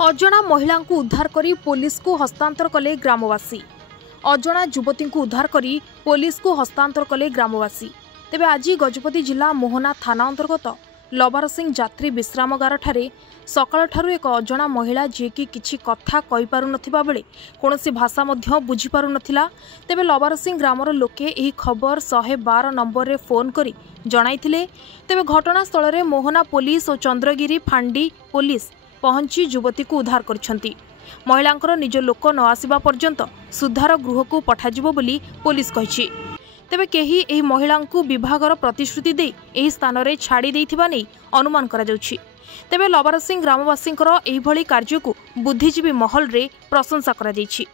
अजणा महिला उद्धार करी पुलिस को हस्तांतर कले ग्रामवासी। अजणा युवती को उद्धार करी पुलिस को हस्तांतर कले ग्रामवासी। तेबे आज गजपति जिला मोहना थाना अंतर्गत लबारसिंह यात्री विश्रामगार ठारे सकाळ ठारू एक अजणा महिला जी कि किछि कथा कहि पारु नथिबा बेले कोनोसी भाषा मध्य बुझी पारु नथिला। तेबे लबारसिंह ग्रामर लोके एही खबर 112 नंबर रे फोन करी जणाइथिले। तेबे घटनास्थल रे मोहना पुलिस और चंद्रगिरी फांडी पुलिस पहुंची युवती को उद्धार करछंती। महिलांकर निज लोक न आसीबा पर्यंत सुधार गृह को पठाजिबो बोली पुलिस कहिछि। तेबे केही एही महिलांकु विभागर प्रतिश्रुति दे एही स्थान रे छाड़ी देथिबा नै अनुमान करा जाउछि। तेबे लबारसिंह ग्रामवासींकर एही भली कार्य को बुद्धिजीवी महल रे प्रशंसा करा जाइछि।